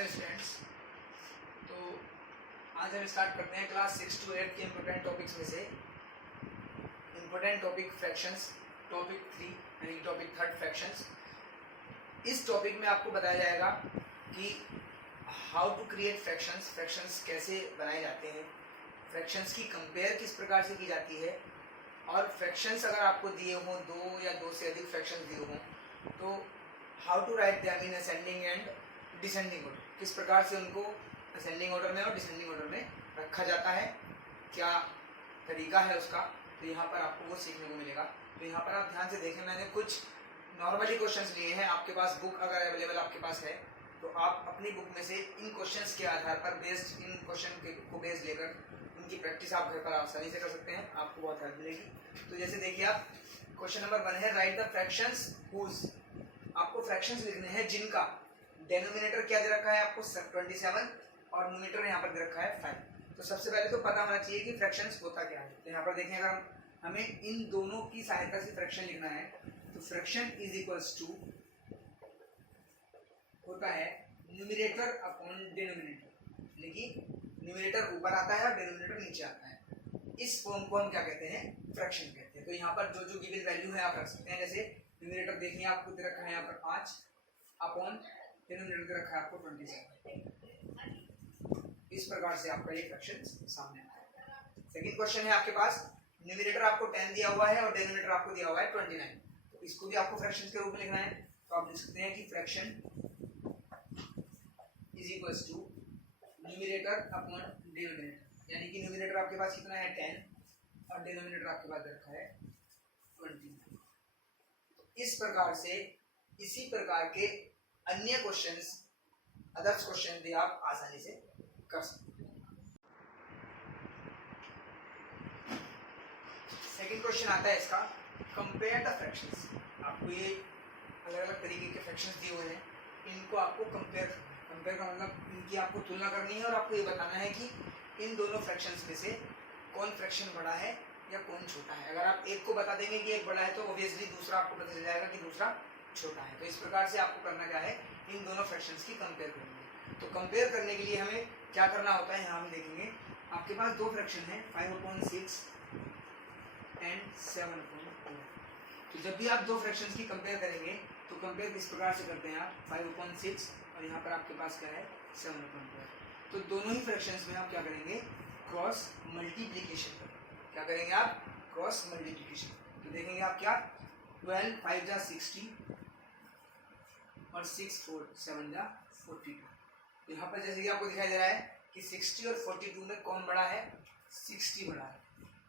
Hello students. तो आज हम स्टार्ट करते हैं क्लास 6 to 8 के इम्पोर्टेंट टॉपिक्स में से इम्पोर्टेंट टॉपिक फ्रैक्शंस, टॉपिक 3 यानी टॉपिक 3 फ्रैक्शंस। इस टॉपिक में आपको बताया जाएगा कि how to create fractions, fractions कैसे बनाए जाते हैं, फ्रैक्शंस की कंपेयर किस प्रकार से की जाती है, और फ्रैक्शंस अगर आपको दिए हों दो या दो से अधिक फ्रैक्शंस दिए हों तो how to write them in ascending and descending order, किस प्रकार से उनको असेंडिंग ऑर्डर में और डिसेंडिंग ऑर्डर में रखा जाता है, क्या तरीका है उसका। तो यहाँ पर आपको वो सीखने को मिलेगा। तो यहाँ पर आप ध्यान से देखें, मैंने कुछ नॉर्मली क्वेश्चंस लिए हैं। आपके पास बुक अगर अवेलेबल आपके पास है तो आप अपनी बुक में से इन क्वेश्चंस के आधार पर बेस्ड इन क्वेश्चन को बेस लेकर उनकी प्रैक्टिस आप घर पर आसानी से कर सकते हैं, आपको बहुत हेल्प मिलेगी। तो जैसे देखिए, आप क्वेश्चन नंबर 1 है राइट द फ्रैक्शंस हुज। आपको फ्रैक्शंस लिखने हैं जिनका डेनोमिनेटर क्या दे रखा है आपको 27 और न्यूमरेटर यहाँ पर दे रखा है 5। तो सबसे पहले तो पता होना चाहिए कि फ्रैक्शंस होता क्या है। तो यहाँ पर देखें, अगर हमें इन दोनों की सहायता से फ्रैक्शन लिखना है तो फ्रैक्शन इज इक्वल्स टू होता है न्यूमरेटर अपॉन डिनोमिनेटर, यानी कि न्यूमरेटर ऊपर आता है और डिनोमिनेटर नीचे आता है। इस फॉर्म को हम क्या कहते हैं, फ्रैक्शन कहते हैं। तो यहाँ पर जो जो गिवन वैल्यू है आप रख सकते हैं। जैसे न्यूमरेटर देखिए आपको दे रखा है यहाँ पर 5 अपॉन डिनोमिनेटर दे रखा है आपको 27। इस प्रकार से आपका ये फ्रैक्शन सामने आता है। सेकंड क्वेश्चन है आपके पास, न्यूमरेटर आपको 10 दिया हुआ है और डिनोमिनेटर आपको दिया हुआ है 29। तो इसको भी आपको फ्रैक्शन के रूप में लिखना है। तो आप लिख सकते हैं कि fraction is equals to numerator upon denominator, यानी कि न्यूमरेटर आपके पास कितना है 10 और डिनोमिनेटर आपके पास रखा है 29। इस प्रकार से इसी प्रकार के अन्य क्वेश्चंस, अदर्स क्वेश्चन भी आप आसानी से कर सकते हैं। सेकंड क्वेश्चन आता है इसका, कंपेयर द फ्रैक्शंस। आपको ये अलग अलग तरीके के फ्रैक्शंस दिए हुए हैं, इनको आपको कंपेयर का मतलब इनकी आपको तुलना करनी है और आपको ये बताना है कि इन दोनों फ्रैक्शंस में से कौन फ्रैक्शन बड़ा है या कौन छोटा है। अगर आप एक को बता देंगे कि एक बड़ा है तो ऑब्वियसली दूसरा आपको पता चल जाएगा कि दूसरा छोटा है। तो इस प्रकार से आपको करना क्या है, इन दोनों फ्रैक्शंस की कंपेयर करनी है। तो कंपेयर करने के लिए हमें क्या करना होता है, यहाँ हम देखेंगे आपके पास दो फ्रैक्शन है 5/6 एंड 7/4। तो जब भी आप दो फ्रैक्शंस की कंपेयर करेंगे तो कंपेयर किस प्रकार से करते हैं आप, 5/6 और यहाँ पर आपके पास क्या है 7/4। तो दोनों ही फ्रैक्शंस में आप क्या करेंगे, क्रॉस मल्टीप्लीकेशन करेंगे। क्या करेंगे आप, क्रॉस मल्टीप्लीकेशन। तो देखेंगे आप क्या, 12 5 जा 60 और 6 4 7 जा 42। तो यहाँ पर जैसे कि आपको दिखाई दे रहा है कि 60 और 42 में कौन बड़ा है, 60 बड़ा है।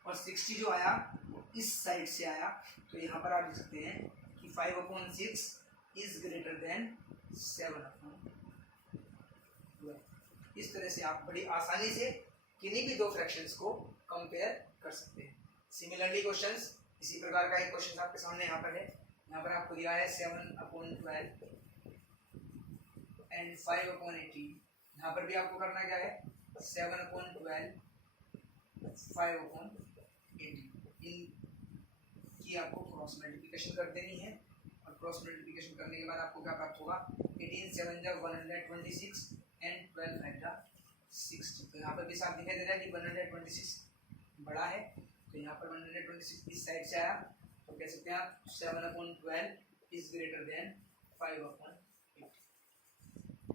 और 60 जो आया वो इस साइड से आया। तो यहाँ पर आप लिख सकते हैं कि 5/6 इज ग्रेटर देन 7/12। इस तरह से आप बड़ी आसानी से किन्हीं भी दो फ्रैक्शंस को कंपेयर कर सकते हैं। सिमिलरली क्वेश्चंस, इसी प्रकार का एक क्वेश्चन आपके सामने यहाँ पर है। यहाँ पर आपको दिया है 7/12 एंड 5/18। यहाँ पर भी आपको करना क्या है, 7/12 5/18। इनकी आपको क्रॉस मल्टीप्लिकेशन कर देनी है और क्रॉस मल्टीप्लिकेशन करने के बाद आपको क्या प्राप्त होगा, 18 7 जा 126 एंड 12 5 जा 60। तो यहाँ पर भी साफ दिखाई दे रहा है कि 126 बड़ा है। तो यहाँ पर 126 इस साइड से आया। तो कह सकते हैं आप 7/12 इज ग्रेटर देन 5/18।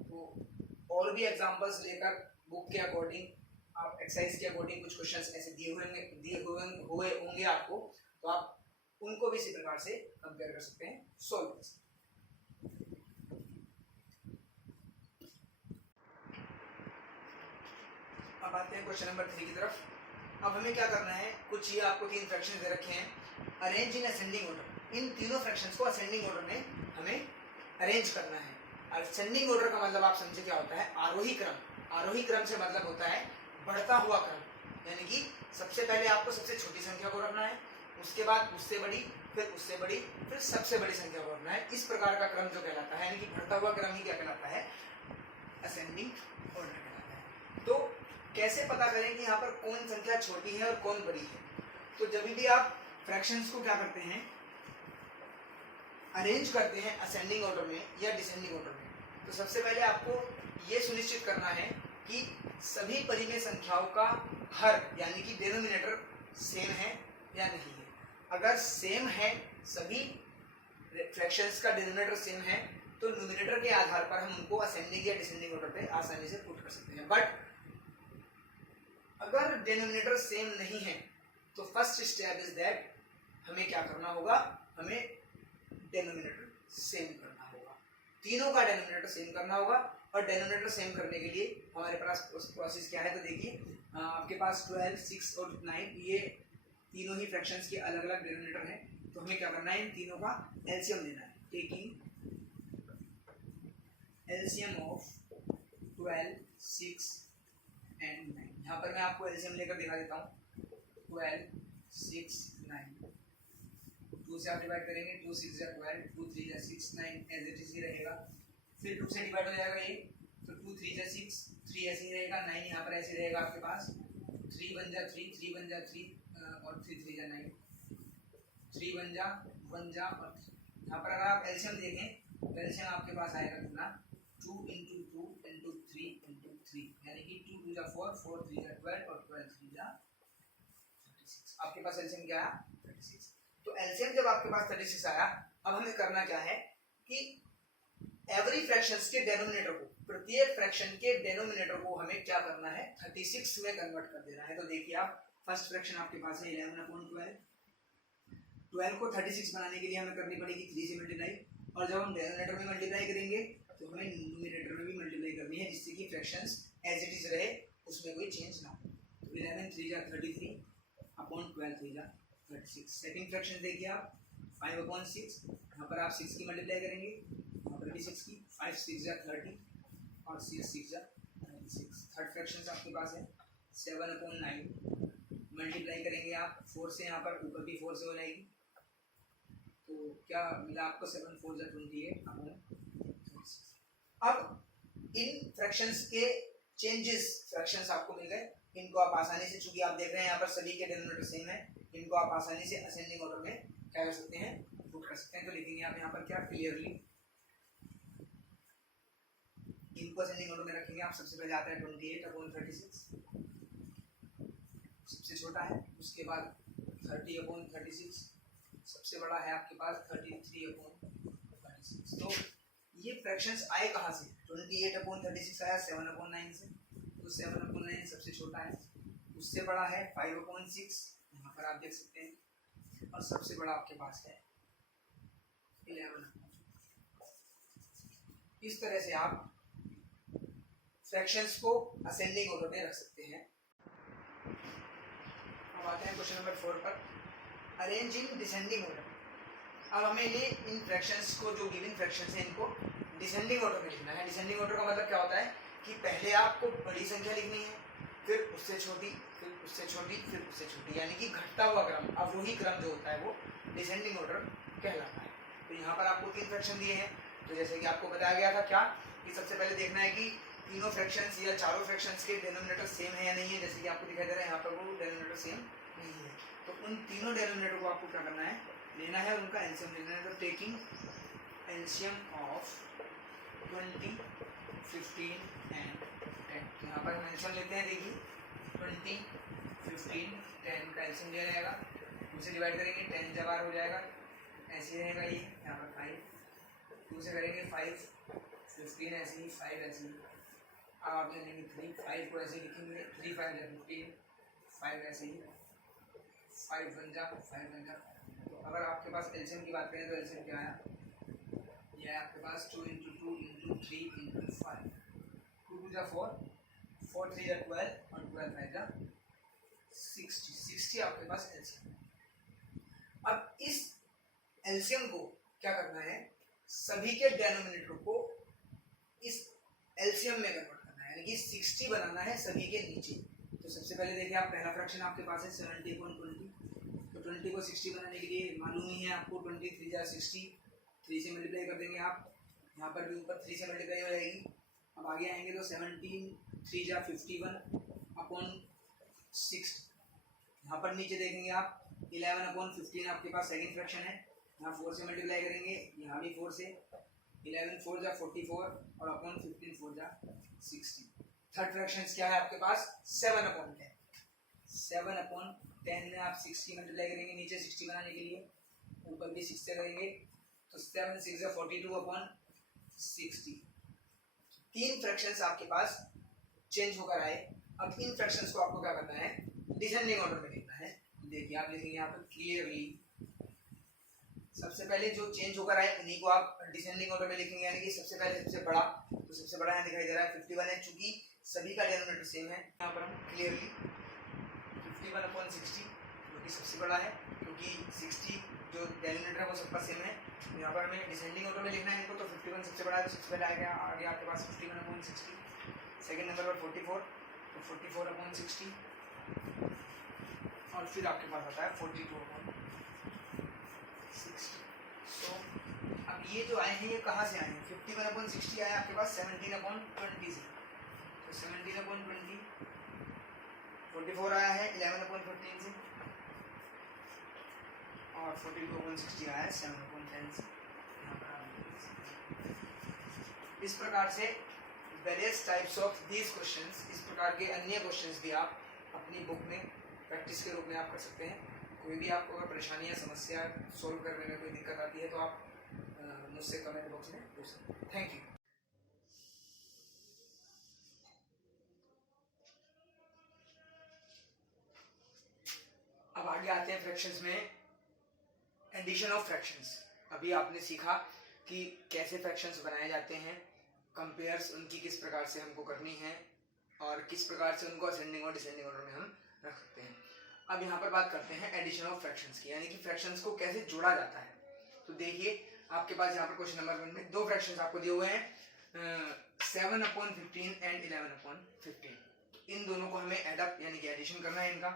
तो और भी एग्जांपल्स लेकर बुक के अकॉर्डिंग, आप एक्सरसाइज के अकॉर्डिंग कुछ क्वेश्चंस ऐसे दिए हुए होंगे आपको, तो आप उनको भी इसी प्रकार से कंपेयर कर सकते हैं, सोल्व कर सकते हैं। अब आते हैं क्वेश्चन नंबर 3 की तरफ। अब हमें क्या करना है, कुछ ये आपको 3 फ्रैक्शंस दे रखे हैं, अरेंज इन असेंडिंग ऑर्डर। इन तीनों फ्रैक्शंस को असेंडिंग ऑर्डर में हमें अरेंज करना है। असेंडिंग ऑर्डर का मतलब आप समझे क्या होता है, आरोही क्रम। आरोही क्रम से मतलब होता है बढ़ता हुआ क्रम, यानी कि सबसे पहले आपको सबसे छोटी संख्या को रखना है, उसके बाद उससे बड़ी, फिर उससे बड़ी, फिर सबसे बड़ी संख्या को रखना है। इस प्रकार का क्रम जो कहलाता है, यानी कि बढ़ता हुआ क्रम ही क्या कहलाता है, असेंडिंग ऑर्डर कहलाता है। तो कैसे पता करें कि यहाँ पर कौन संख्या छोटी है और कौन बड़ी है। तो जब भी आप फ्रैक्शंस को क्या करते हैं, अरेंज करते हैं असेंडिंग ऑर्डर में या डिसेंडिंग ऑर्डर में, तो सबसे पहले आपको ये सुनिश्चित करना है कि सभी परिमेय संख्याओं का हर यानी कि डिनोमिनेटर सेम है या नहीं है। अगर सेम है, सभी फ्रैक्शंस का डिनोमिनेटर सेम है, तो न्यूमरेटर के आधार पर हम उनको असेंडिंग या डिसेंडिंग ऑर्डर पे आसानी से पुट कर सकते हैं। बट अगर डिनोमिनेटर सेम नहीं है तो फर्स्ट स्टेप इज दैट हमें क्या करना होगा, हमें डिनोमिनेटर सेम करना होगा, तीनों का डिनोमिनेटर सेम करना होगा। और डिनोमिनेटर सेम करने के लिए हमारे पास प्रोसेस क्या है, तो देखिए आपके पास 12, 6 और 9 ये तीनों ही फ्रैक्शंस के अलग अलग डिनोमिनेटर हैं, तो हमें क्या करना है, इन तीनों का एलसीएम लेना है। Taking LCM of 12, 6 and 9। यहाँ पर मैं आपको एलसीएम लेकर दिखा देता हूँ। 12, 6, 9, 2 से आप डिवाइड करेंगे, 2 6 या 12, 2 3 या 6, 9 एज इट इज ही रहेगा। फिर 2 से डिवाइड हो जाएगा ये, तो 2 3 या 6, 3 ऐसे ही रहेगा, 9 यहाँ पर ऐसे रहेगा आपके पास, 3 बन जा 3, 3 बन जा 3 और 3 3 या 9, 3 बन जा 1 जा और 3। यहाँ पर अगर आप एलसीएम देखें तो एलसीएम आपके पास आएगा कितना, 2 into 2 into 3 into 3, यानी कि 2 2 जा 4, 4 3 जा 12 और 12 3 जा 36। आपके पास एलसीएम क्या आया, 36। तो एलसीएम जब आपके पास 36 आया, अब हमें करना क्या है कि एवरी फ्रैक्शंस के डिनोमिनेटर को, प्रत्येक फ्रैक्शन के डिनोमिनेटर को हमें क्या करना है, 36 में कन्वर्ट कर देना है। तो देखिए आप, फर्स्ट फ्रैक्शन आपके पास है 11/12, 12 को 36 बनाने के लिए हमें करनी पड़ेगी 3 से मल्टीप्लाई, और जब हम डिनोमिनेटर में मल्टीप्लाई करेंगे तो हमें न्यूमरेटर में भी मल्टीप्लाई करनी है, जिससे कि फ्रैक्शंस एज इट इज रहे, उसमें कोई चेंज ना हो। तो 11 3 जा 33 अपॉन 12 3 जा 36। सेकंड फ्रैक्शन देखिए आप, 5/6, यहाँ पर आप 6 की मल्टीप्लाई करेंगे, यहाँ पर भी 6 की, 5 6 जा 30 और 6 6 जा 96। थर्ड फ्रैक्शन आपके पास है 7/9, मल्टीप्लाई करेंगे आप 4 से, यहाँ पर ऊपर भी 4 से हो जाएगी, तो क्या मिला आपको, 7 4 जा 28 अपॉन। अब इन फ्रैक्शंस के चेंजेस फ्रैक्शंस आपको मिल गए, इनको आप आसानी से, चूंकि आप देख रहे हैं यहाँ पर सभी के डिनोमिनेटर सेम है, इनको आप आसानी से असेंडिंग ऑर्डर में क्या कर सकते हैं, पुट कर सकते हैं। तो लिखेंगे आप यहाँ पर क्या, क्लियरली इनको असेंडिंग ऑर्डर में रखेंगे आप। सबसे पहले आता है 28/36, सबसे छोटा है, उसके बाद 30/36, सबसे बड़ा है आपके पास 33/36। तो ये फ्रैक्शंस आए कहाँ से, 28/36 आया 7/9 से, तो 7/9 सबसे छोटा है, उससे बड़ा है 5/6, यहाँ पर आप देख सकते हैं, और सबसे बड़ा आपके पास है 11। इस तरह से आप फ्रैक्शंस को असेंडिंग ऑर्डर में रख सकते हैं। अब आते हैं क्वेश्चन नंबर 4 पर, अरेंज इन डिसेंडिंग ऑर्डर। अब हमें ये इन फ्रैक्शंस को, जो गिवन फ्रैक्शंस हैं, इनको डिसेंडिंग ऑर्डर में लिखना है। डिसेंडिंग ऑर्डर का मतलब क्या होता है कि पहले आपको बड़ी संख्या लिखनी है, फिर उससे छोटी, फिर उससे छोटी, फिर उससे छोटी, यानी कि घटता हुआ क्रम, अवरोही क्रम जो होता है वो डिसेंडिंग ऑर्डर कहलाता है। तो यहाँ पर आपको 3 फ्रैक्शन दिए हैं, तो जैसे कि आपको बताया गया था क्या, कि सबसे पहले देखना है कि तीनों फ्रैक्शंस या चारों फ्रैक्शंस के डिनोमिनेटर सेम है या नहीं है। जैसे कि आपको दिखाई दे रहा है यहाँ पर वो डिनोमिनेटर सेम नहीं है, तो उन तीनों डिनोमिनेटर को आपको क्या करना है, लेना है और उनका एलसीएम लेना है। तो टेकिंग एलसीएम ऑफ 20, 15 एंड 10, तो यहाँ पर हम एलसीएम लेते हैं। देखिए 20, 15, 10 का एलसीएम लिया जाएगा, उसे डिवाइड करेंगे, 10 जब बार हो जाएगा, ऐसे रहेगा ये, यहाँ पर 5, 2 से करेंगे 5, 15 ऐसे ही, 5 ऐसे ही, अब आप लेंगे 3, 5 को ऐसे लिखेंगे, 3 5 या 15, 5 ऐसे ही, 5 बन जा 5 बन जा। तो अगर आपके पास एलसीएम की बात करें तो एलसीएम क्या आया, यह है आपके पास 2 into 2 into 3 into 5, 2 2 जा 4, 4 3 जा 12 और 12 5 जा 60, 60 आपके पास एलसीएम। अब इस एलसीएम को क्या करना है, सभी के डिनोमिनेटर को इस एलसीएम में कन्वर्ट करना है, यानी कि 60 बनाना है सभी के नीचे। तो सबसे पहले देखिए आप, पहला फ्रैक्शन आपके पास है 70/20, तो 20 को 60 बनाने के लिए मालूम ही है आपको, 20 3 जा 60, 3 से मल्टीप्लाई कर देंगे आप, यहाँ पर भी ऊपर 3 से मल्टीप्लाई हो जाएगी। अब आगे आएंगे तो 17 3 जा 51/6, यहाँ पर नीचे देखेंगे आप 11/15 आपके पास सेकंड फ्रैक्शन है, यहाँ 4 से मल्टीप्लाई करेंगे, यहाँ भी 4 से, 11 4 जा 44 और अपॉन 15 4 जा 60। थर्ड फ्रैक्शन क्या है आपके पास 7 अपॉन 10। 7 अपॉन 10 में आप 60 मल्टीप्लाई करेंगे नीचे 60 बनाने के लिए, ऊपर भी 6 से करेंगे तो 7 6 जा 42 अपॉन 60। तीन फ्रैक्शंस आपके पास चेंज होकर आए। अब इन फ्रैक्शंस को आपको क्या करना है, डिसेंडिंग ऑर्डर में लिखना है। देखिए आप लिखेंगे यहाँ पर क्लियरली, सबसे पहले जो चेंज होकर आए उन्हीं को आप डिसेंडिंग ऑर्डर में लिखेंगे, यानी कि सबसे पहले सबसे बड़ा, तो सबसे बड़ा यहाँ दिखाई दे रहा है 51 है, चूंकि सभी का डिनोमिनेटर सेम है। यहाँ पर हम क्लियरली 51 अपॉन 60 जो कि सबसे बड़ा है, क्योंकि 60 जो डिनोमिनेटर है वो सबका सेम है। यहाँ पर हमें डिसेंडिंग ऑर्डर में लिखना है इनको, तो 51 सबसे बड़ा है तो सबसे पहले आएगा आगे आपके पास 51 अपॉन 60। सेकेंड नंबर पर 44 तो 44 अपॉन 60 और फिर आपके पास आता है 42 अपॉन 60। सो अब ये जो आए हैं ये कहाँ से आए हैं, 51 अपॉन 60 आया आपके पास 17 अपॉन 20 से, तो 17 अपॉन 20, 44 आया है 11 अपॉन 15 से और 42 अपॉन 60 आया है 7 अपॉन 10 से। यहाँ पर आप इस प्रकार से various types of these questions, इस प्रकार के अन्य क्वेश्चंस भी आप अपनी बुक में प्रैक्टिस के रूप में आप कर सकते हैं। कोई भी आपको अगर परेशानी या समस्या सोल्व करने में कोई दिक्कत आती है तो आप मुझसे कमेंट बॉक्स में पूछ सकते हैं। Thank you. अब आगे आते हैं फ्रैक्शंस में, एडिशन ऑफ फ्रैक्शंस। अभी आपने सीखा कि कैसे फ्रैक्शंस बनाए जाते हैं, कंपेयर्स उनकी किस प्रकार से हमको करनी है और किस प्रकार से उनको असेंडिंग और डिसेंडिंग ऑर्डर में हम रख सकते हैं। अब यहाँ पर बात करते हैं एडिशन ऑफ फ्रैक्शंस की, यानी कि फ्रैक्शंस को कैसे जोड़ा जाता है। तो देखिए आपके पास यहाँ पर क्वेश्चन नंबर 1 में दो फ्रैक्शंस आपको दिए हुए हैं, 7 अपॉन 15 एंड 11 अपॉन 15। इन दोनों को हमें एड अप यानी कि एडिशन करना है इनका।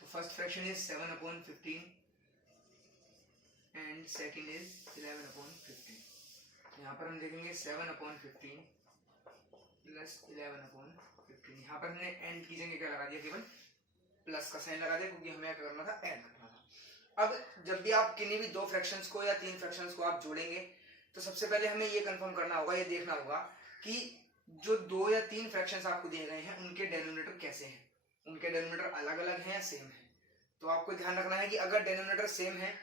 तो first fraction is 7 upon 15 and second is 11 upon 15। यहाँ पर हम देखेंगे 7 अपॉन 15 प्लस 11 अपॉन 15। यहाँ पर हमने एंड की जगह क्या लगा दिया, केवल प्लस का साइन लगा दिया, क्योंकि हमें क्या करना था, ऐड करना था। अब जब भी आप किन्हीं भी दो फ्रैक्शंस को या तीन फ्रैक्शंस को आप जोड़ेंगे तो सबसे पहले हमें ये कंफर्म करना होगा, ये देखना होगा कि जो दो या तीन फ्रैक्शंस आपको दिए गए हैं उनके डिनोमिनेटर कैसे हैं, उनके डिनोमिनेटर अलग अलग हैं या सेम है। तो आपको ध्यान रखना है कि अगर डिनोमिनेटर सेम है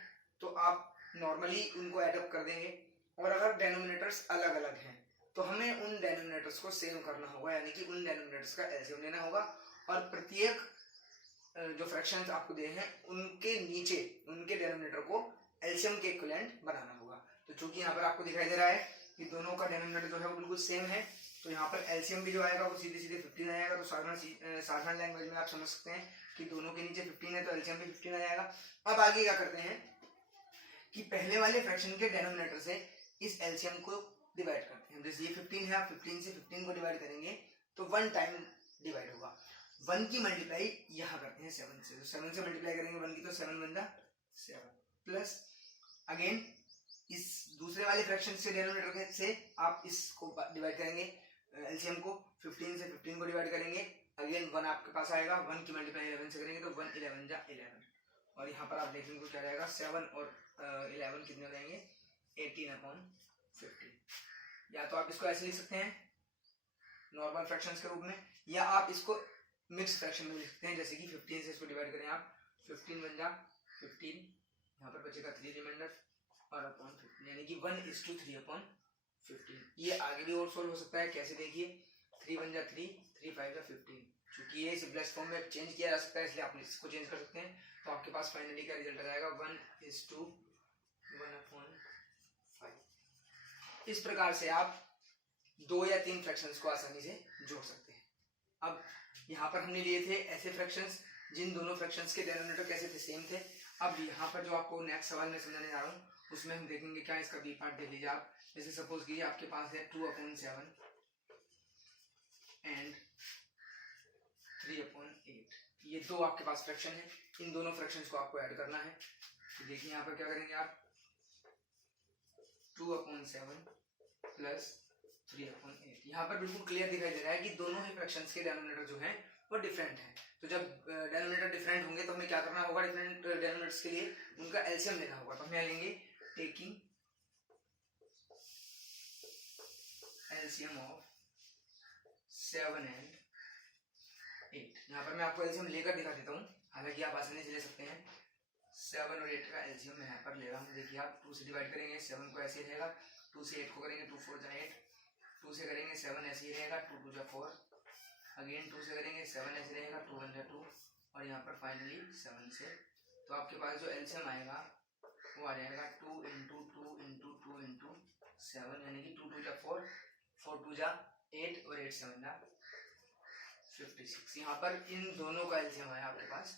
तो आप नॉर्मली उनको एडअप कर देंगे, और अगर डिनोमिनेटर्स अलग अलग हैं तो हमें उन डिनोमिनेटर्स को सेम करना होगा, यानी कि उन डिनोमिनेटर्स का एलसीएम लेना होगा और प्रत्येक जो फ्रैक्शंस आपको दिए हैं उनके नीचे उनके डिनोमिनेटर को एलसीएम के इक्विवेलेंट बनाना होगा। तो चूंकि यहाँ पर आपको दिखाई दे रहा है कि दोनों का डिनोमिनेटर जो है वो बिल्कुल सेम है, तो यहाँ पर एलसीएम भी जो आएगा वो सीधे सीधे 15 आएगा। तो साधारण लैंग्वेज में आप समझ सकते हैं कि दोनों के नीचे 15 है तो एलसीएम भी 15 आ जाएगा। अब आगे क्या करते हैं कि पहले वाले फ्रैक्शन के डिनोमिनेटर से इस एलसीएम को डिवाइड करते हैं। जैसे ये 15 है, आप 15 से 15 को डिवाइड करेंगे तो 1 टाइम डिवाइड होगा। 1 की मल्टीप्लाई यहाँ करते हैं 7 से, तो 7 से मल्टीप्लाई करेंगे 1 की तो 7 बन जा 7 प्लस अगेन इस दूसरे वाले फ्रैक्शन से डिनोमिनेटर से आप इसको डिवाइड करेंगे एलसीएम को, 15 से 15 को डिवाइड करेंगे, अगेन 1 आपके पास आएगा, 1 की मल्टीप्लाई 11 से करेंगे तो 1 11 जा 11, और यहाँ पर आप देखेंगे तो क्या जाएगा 7 और 11 कितने हो जाएंगे 18 अपॉन 50। या तो आप इसको ऐसे लिख सकते हैं नॉर्मल फ्रैक्शंस के रूप में, या आप इसको मिक्स फ्रैक्शन में लिख सकते हैं, जैसे कि 15 से इसको डिवाइड करें आप, 15 बन जा 15, यहाँ पर बचेगा 3 रिमाइंडर और अपॉन 15, यानी कि 1:3 अपॉन 15। ये आगे भी और सोल्व हो सकता है, कैसे देखिए 3 बन जा 3, 3 5 जा 15। चूंकि ये सिंपलेस्ट फॉर्म में चेंज किया जा सकता है इसलिए आप इसको चेंज कर सकते हैं, तो आपके पास फाइनली क्या रिजल्ट आ जाएगा 1:1/5। इस प्रकार से आप 2 या 3 फ्रैक्शंस को आसानी से जोड़ सकते हैं। अब यहाँ पर हमने लिए थे ऐसे फ्रैक्शंस जिन दोनों फ्रैक्शंस के डिनोमिनेटर कैसे थे, सेम थे। अब यहाँ पर जो आपको नेक्स्ट सवाल में समझाने जा रहा हूँ उसमें हम देखेंगे क्या, इसका बी पार्ट देख लीजिए आप। जैसे सपोज कीजिए आपके पास है 2/7 एंड 3/8, ये दो आपके पास फ्रैक्शन है, इन दोनों फ्रैक्शंस को आपको ऐड करना है। तो देखिए यहाँ पर क्या करेंगे आप, 2/7 प्लस 3/8। यहाँ पर बिल्कुल क्लियर दिखाई दे रहा है कि दोनों ही फ्रैक्शंस के डिनोमिनेटर जो हैं वो डिफरेंट है। तो जब डिनोमिनेटर डिफरेंट होंगे तो हमें क्या करना होगा, डिफरेंट डिनोमिनेटर्स के लिए उनका एलसीएम लेना होगा। तो हमें लेंगे टेकिंग एलसीएम ऑफ 7 एंड 8। यहाँ पर मैं आपको एलसीएम लेकर दिखा देता हूँ, हालांकि आप आसानी से ले सकते हैं। 7 और 8 का एलसीएम मैं यहाँ पर ले रहा हूँ। देखिए आप 2 से डिवाइड करेंगे 7 को ऐसे ही रहेगा, 2 से 8 को करेंगे 2 4 जा 8, 2 से करेंगे 7 ऐसे ही रहेगा, 2 2 जा 4, अगेन 2 से करेंगे 7 ऐसे रहेगा, 2 1 जा 2, और यहाँ पर फाइनली 7 से। तो आपके पास जो एलसीएम आएगा वो आ जाएगा 2 इंटू 2 इंटू 2 इंटू 7, यानी कि 2 2 जा 4, 4 2 जा 8 और 8 7 जा 56। यहाँ पर इन दोनों का एलसीएम आया आपके पास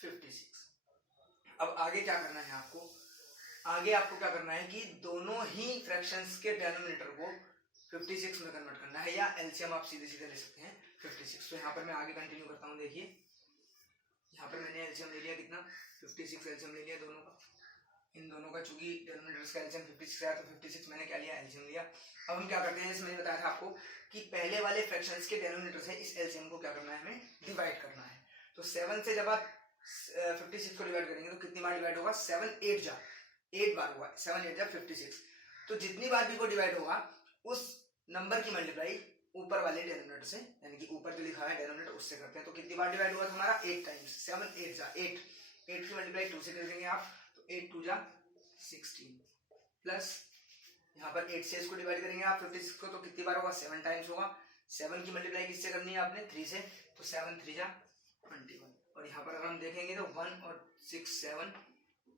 56। अब आगे क्या करना है आपको, आगे आपको क्या करना है कि दोनों ही फ्रैक्शंस के डिनोमिनेटर को 56 में कन्वर्ट करना है, या एलसीएम आप सीधे सीधे ले सकते हैं 56। तो यहाँ पर मैं आगे कंटिन्यू करता हूँ। देखिए यहाँ पर मैंने एलसीएम ले लिया, कितना 56 एलसीएम ले लिया दोनों का। इन दोनों का चूंकि डिनोमिनेटर्स का एलसीएम 56 आया तो 56 मैंने क्या लिया, एलसीएम लिया। अब हम क्या करते हैं, जैसे मैंने बताया था आपको कि पहले वाले फ्रैक्शंस के डिनोमिनेटर से इस एलसीएम को क्या करना है, हमें डिवाइड करना है। तो 7 से जब आप 56 को डिवाइड करेंगे तो कितनी बार डिवाइड होगा, 7 8 जा 8 बार होगा, 7 8 जा 56। तो जितनी बार भी वो डिवाइड होगा उस नंबर की मल्टीप्लाई ऊपर वाले डिनोमिनेटर से, यानी कि ऊपर जो लिखा है डिनोमिनेटर उससे करते हैं। तो कितनी बार डिवाइड हुआ था हमारा, 8 टाइम्स। 7 8 जा 8, 8 की मल्टीप्लाई 2 से कर देंगे आप, तो 8 2 जा 16 प्लस यहाँ पर 8 से इसको डिवाइड करेंगे आप 56 को, तो कितनी बार होगा, 7 टाइम्स होगा। 7 की मल्टीप्लाई किससे करनी है आपने, 3 से, तो 7 3 जा 21। और यहाँ पर अगर हम देखेंगे तो 1 और 6 7,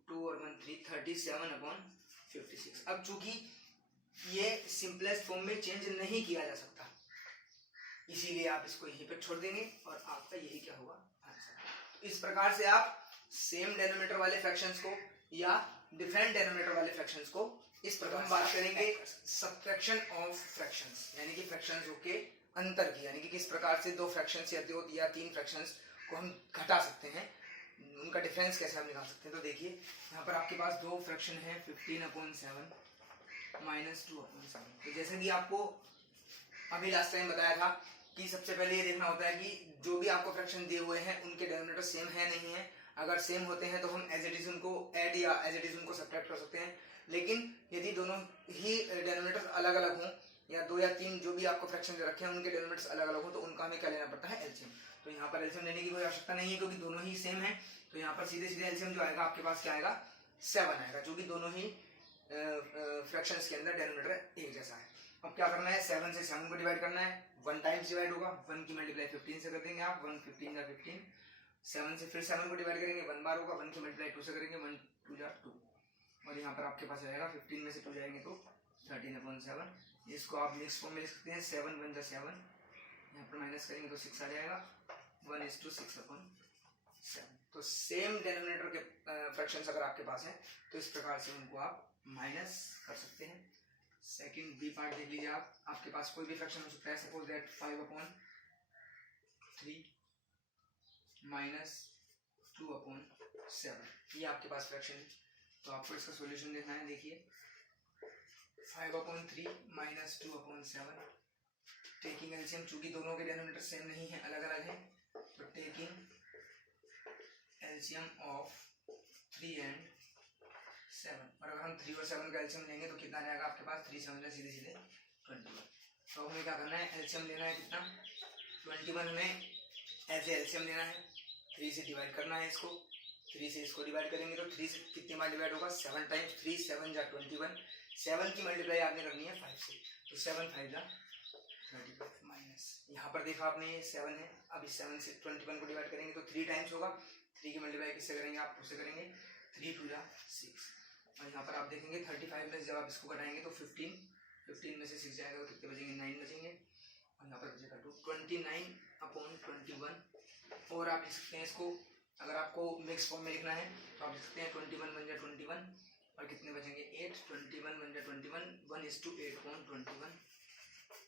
2 और 1 3, 37/56। अब चूंकि ये सिंपलेस्ट फॉर्म में चेंज नहीं किया जा सकता, इसीलिए आप इसको यहीं पर छोड़ देंगे और आपका यही क्या होगा, आंसर। इस प्रकार से आप सेम डिनोमिनेटर वाले फ्रैक्शंस को या डिफरेंट डिनोमिनेटर वाले फ्रैक्शंस को इस प्रकार हम बात करेंगे सबट्रैक्शन ऑफ फ्रैक्शंस, यानी कि फ्रैक्शंस के अंतर की, यानी कि किस प्रकार से दो फ्रैक्शंस या 2 या 3 फ्रैक्शंस को हम घटा सकते हैं, उनका डिफरेंस कैसे हम निकाल सकते हैं। तो देखिए यहाँ पर आपके पास दो फ्रैक्शन है, 15/7 -2/7। तो जैसे कि आपको अभी लास्ट टाइम बताया था कि सबसे पहले ये देखना होता है कि जो भी आपको फ्रैक्शन दिए हुए हैं उनके डिनोमिनेटर सेम है नहीं है। अगर सेम होते हैं तो हम एज इट इज उनको ऐड या एज इट इज उनको सब्ट्रैक्ट कर सकते हैं। लेकिन यदि दोनों ही डिनोमिनेटर अलग अलग हों या 2 या 3 जो भी आपको फ्रैक्शन रखे हैं उनके डिनोमिनेटर्स अलग अलग हो, तो उनका हमें क्या लेना पड़ता है, एलसीएम। तो यहाँ पर एलसीएम लेने की कोई आवश्यकता नहीं है क्योंकि दोनों ही सेम है। तो यहाँ पर सीधे सीधे एलसीएम जो आएगा आपके पास क्या आएगा, 7 आएगा, जो कि दोनों ही फ्रैक्शंस के अंदर डिनोमिनेटर एक जैसा है। अब क्या करना है, 7 से 7 को डिवाइड करना है, 1 टाइम्स डिवाइड होगा, 1 की मल्टीप्लाई 15 से कर देंगे आप, 1 15 जा 15। 7 से फिर 7 को डिवाइड करेंगे, 1 बार होगा, 1 की मल्टीप्लाई 2 से करेंगे, 1 2 जा 2, और यहाँ पर आपके पास रहेगा 15 में से 2 जाएंगे तो 13/7। इसको आप मिक्स फॉर्म में लिख सकते हैं, 7 1 जा 7, यहाँ पर माइनस करेंगे तो 6 आ जाएगा, 1:6/7। तो सेम डिनोमिनेटर के फ्रैक्शंस अगर आपके पास है तो इस प्रकार से उनको आप माइनस कर सकते हैं। सेकंड बी पार्ट देख लीजिए आप, आपके पास कोई भी फ्रैक्शन हो सकता है, सपोज दैट 5/3 -2/7, ये आपके पास फ्रैक्शन है। तो आपको इसका सॉल्यूशन देखना है। देखिए 5/3 -2/7, टेकिंग एलसीएम, चूंकि दोनों के डिनोमिनेटर सेम नहीं है, अलग अलग है, तो टेकिंग एलसीएम ऑफ 3 and 7, और अगर हम 3 और 7 का एलसीएम लेंगे तो कितना जाएगा आपके पास, 3 7 सीधे सीधे 21। तो हमें क्या करना है, एलसीएम लेना है कितना, 21 में ऐसे एलसीएम लेना है, 3 से डिवाइड करना है इसको, 3 से इसको डिवाइड करेंगे तो 3 से कितनी बार डिवाइड होगा, 7 टाइम्स, 3 7 जा 21, 7 की मल्टीप्लाई आपने करनी है 5 से, तो 7 5 जा 35 माइनस, यहाँ पर देखा आपने ये 7 है, अब इस 7 से 21 को डिवाइड करेंगे तो 3 टाइम्स होगा, 3 की मल्टीप्लाई किससे करेंगे आप, 2 से करेंगे, 3 2 जा 6, और यहाँ पर आप देखेंगे 35 में जब आप इसको घटाएंगे तो 15 में से 6 जाएगा तो कितने बचेंगे, 9 बचेंगे, और यहाँ पर बचेगा 29/21। और आप लिख सकते हैं इसको, अगर आपको मिक्स फॉर्म में लिखना है तो आप लिख सकते हैं 21 1 जा 21, और कितने बचेंगे 8, 21 1 जा 21, 1:8/21।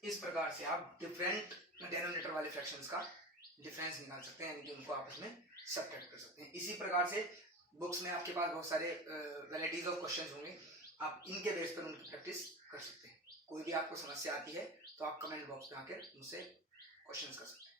इस प्रकार से आप डिफरेंट डिनोमिनेटर वाले फ्रैक्शंस का डिफरेंस निकाल सकते हैं, यानी कि उनको आपस में सब्ट्रैक्ट कर सकते हैं। इसी प्रकार से बुक्स में आपके पास बहुत सारे वैराइटीज ऑफ क्वेश्चंस होंगे, आप इनके बेस पर उनकी प्रैक्टिस कर सकते हैं। कोई भी आपको समस्या आती है तो आप कमेंट बॉक्स में आकर मुझसे क्वेश्चंस कर सकते हैं।